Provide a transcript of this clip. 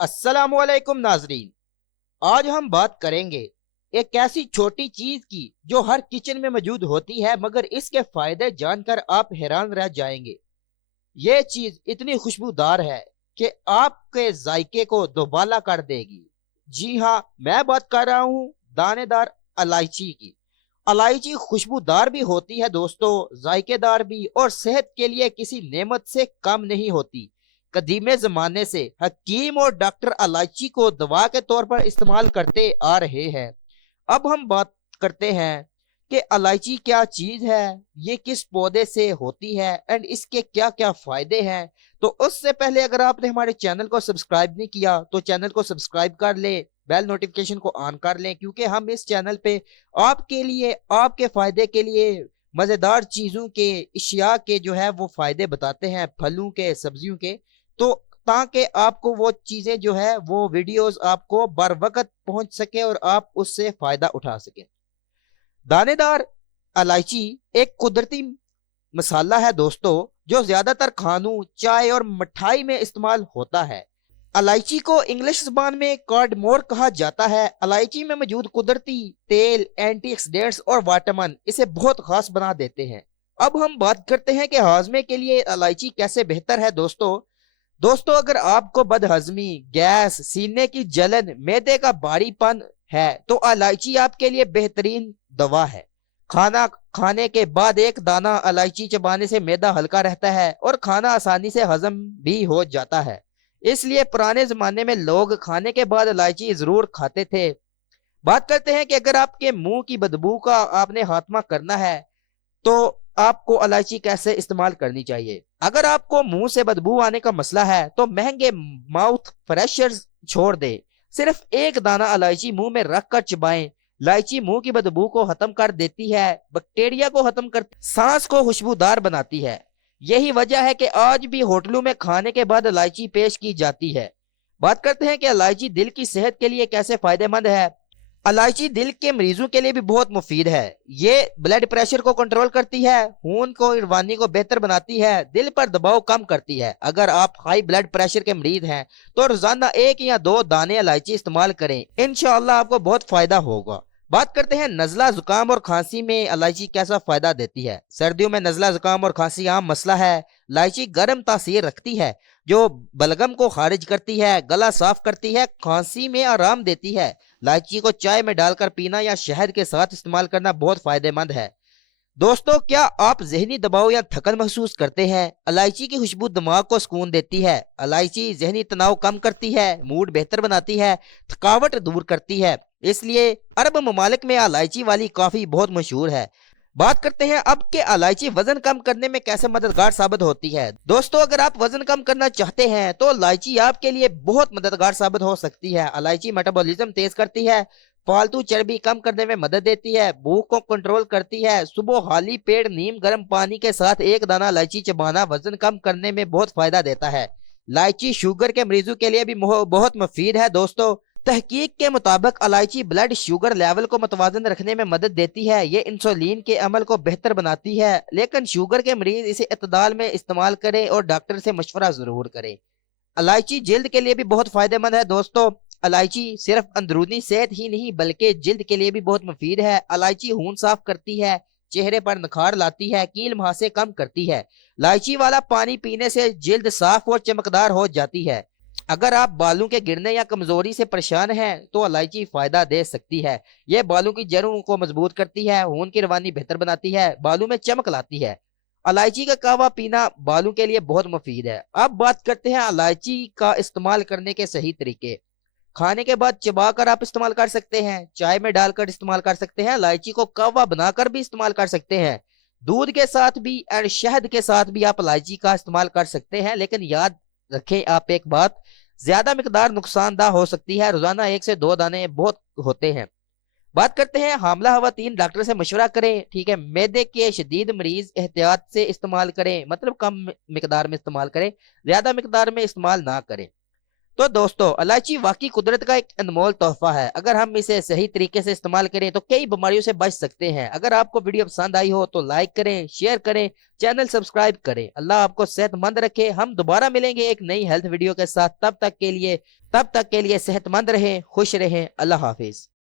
अस्सलामुअलैकुम नाजरीन। आज हम बात करेंगे एक ऐसी छोटी चीज की जो हर किचन में मौजूद होती है, मगर इसके फायदे जानकर आप हैरान रह जाएंगे। ये चीज इतनी खुशबूदार है कि आपके जायके को दोबाला कर देगी। जी हाँ, मैं बात कर रहा हूँ दानेदार इलायची की। इलायची खुशबूदार भी होती है दोस्तों, जायकेदार भी, और सेहत के लिए किसी नेमत से कम नहीं होती। कदीमे जमाने से हकीम और डॉक्टर इलायची को दवा के तौर पर इस्तेमाल करते आ रहे हैं। अब हम बात करते हैं कि इलायची क्या चीज है, ये किस पौधे से होती है एंड इसके क्या क्या फायदे हैं। तो उससे पहले अगर आपने हमारे चैनल को सब्सक्राइब नहीं किया तो चैनल को सब्सक्राइब कर ले, बेल नोटिफिकेशन को ऑन कर लें, क्योंकि हम इस चैनल पे आपके लिए, आपके फायदे के लिए मजेदार चीजों के, इशिया के जो है वो फायदे बताते हैं, फलों के, सब्जियों के। तो ताकि आपको वो चीजें जो है वो वीडियोस आपको बर वक्त पहुंच सके और आप उससे फायदा उठा सके। दानेदार इलायची एक कुदरती मसाला है दोस्तों, जो ज्यादातर खानों, चाय और मिठाई में इस्तेमाल होता है। इलायची को इंग्लिश जुबान में कार्डमोर कहा जाता है। इलायची में मौजूद कुदरती तेल, एंटीऑक्सीडेंट्स और विटामिन इसे बहुत खास बना देते हैं। अब हम बात करते हैं कि हाजमे के लिए इलायची कैसे बेहतर है दोस्तों। अगर आपको बदहजमी, गैस, सीने की जलन, मैदे का भारीपन है तो इलायची आपके लिए बेहतरीन दवा है। खाना खाने के बाद एक दाना इलायची चबाने से मैदा हल्का रहता है और खाना आसानी से हजम भी हो जाता है। इसलिए पुराने जमाने में लोग खाने के बाद इलायची जरूर खाते थे। बात करते हैं कि अगर आपके मुंह की बदबू का आपने खात्मा करना है तो आपको इलायची कैसे इस्तेमाल करनी चाहिए। अगर आपको मुंह से बदबू आने का मसला है तो महंगे माउथ फ्रेशर छोड़ दे, सिर्फ एक दाना इलायची मुंह में रख कर चबाएं। इलायची मुंह की बदबू को खत्म कर देती है, बैक्टीरिया को खत्म कर, सांस को खुशबूदार बनाती है। यही वजह है कि आज भी होटलों में खाने के बाद इलायची पेश की जाती है। बात करते हैं कि इलायची दिल की सेहत के लिए कैसे फायदेमंद है। इलायची दिल के मरीजों के लिए भी बहुत मुफीद है। ये ब्लड प्रेशर को कंट्रोल करती है, खून को, रवानी को बेहतर बनाती है, दिल पर दबाव कम करती है। अगर आप हाई ब्लड प्रेशर के मरीज हैं तो रोजाना 1 या 2 दाने इलायची इस्तेमाल करें, इंशाअल्लाह आपको बहुत फायदा होगा। बात करते हैं नजला, जुकाम और खांसी में इलायची कैसा फायदा देती है। सर्दियों में नजला, जुकाम और खांसी आम मसला है। इलायची गर्म तासीर रखती है जो बलगम को खारिज करती है, गला साफ करती है, खांसी में आराम देती है। इलायची को चाय में डालकर पीना या शहद के साथ इस्तेमाल करना बहुत फायदेमंद है। दोस्तों, क्या आप जहनी दबाव या थकन महसूस करते हैं? इलायची की खुशबू दिमाग को सुकून देती है। इलायची जहनी तनाव कम करती है, मूड बेहतर बनाती है, थकावट दूर करती है। इसलिए अरब ममालिक में इलायची वाली कॉफी बहुत मशहूर है। बात करते हैं अब के इलायची वजन कम करने में कैसे मददगार साबित होती है। दोस्तों, अगर आप वजन कम करना चाहते हैं तो इलायची आपके लिए बहुत मददगार साबित हो सकती है। इलायची मेटाबॉलिज्म तेज करती है, फालतू चर्बी कम करने में मदद देती है, भूख को कंट्रोल करती है। सुबह खाली पेट नीम गर्म पानी के साथ एक दाना इलायची चबाना वजन कम करने में बहुत फायदा देता है। इलायची शुगर के मरीजों के लिए भी बहुत मुफीद है दोस्तों। तहकीक के मुताबिक इलायची ब्लड शुगर लेवल को मुतवाजन रखने में मदद देती है। ये इंसुलिन के अमल को बेहतर बनाती है। लेकिन शुगर के मरीज इसे इत्तदाल में इस्तेमाल करें और डॉक्टर से मशवरा जरूर करें। इलायची जिल्द के लिए भी बहुत फायदेमंद है दोस्तों। इलायची सिर्फ अंदरूनी सेहत ही नहीं बल्कि जिल्द के लिए भी बहुत मुफीद है। इलायची खून साफ करती है, चेहरे पर निखार लाती है, कील मुहासे कम करती है। इलायची वाला पानी पीने से जिल्द साफ और चमकदार हो जाती है। अगर आप बालों के गिरने या कमजोरी से परेशान हैं तो इलायची फायदा दे सकती है। यह बालों की जड़ों को मजबूत करती है, खून की रवानी बेहतर बनाती है, बालों में चमक लाती है। इलायची का कहवा पीना बालों के लिए बहुत मुफीद है। अब बात करते हैं इलायची का इस्तेमाल करने के सही तरीके। खाने के बाद चबाकर आप इस्तेमाल कर सकते हैं, चाय में डालकर इस्तेमाल कर सकते हैं, इलायची को कहवा बनाकर भी इस्तेमाल कर सकते हैं, दूध के साथ भी और शहद के साथ भी आप इलायची का इस्तेमाल कर सकते हैं। लेकिन याद रखें आप एक बात, ज्यादा मिकदार नुकसानदा हो सकती है। रोजाना 1 से 2 दाने बहुत होते हैं। बात करते हैं हामला खवातीन डॉक्टर से मशवरा करें, ठीक है। मैदे के शदीद मरीज एहतियात से इस्तेमाल करें, मतलब कम मिकदार में इस्तेमाल करें, ज्यादा मिकदार में इस्तेमाल ना करें। तो दोस्तों, इलायची वाकई कुदरत का एक अनमोल तोहफा है। अगर हम इसे सही तरीके से इस्तेमाल करें तो कई बीमारियों से बच सकते हैं। अगर आपको वीडियो पसंद आई हो तो लाइक करें, शेयर करें, चैनल सब्सक्राइब करें। अल्लाह आपको सेहतमंद रखे। हम दोबारा मिलेंगे एक नई हेल्थ वीडियो के साथ। तब तक के लिए सेहतमंद रहें, खुश रहें। अल्लाह हाफिज।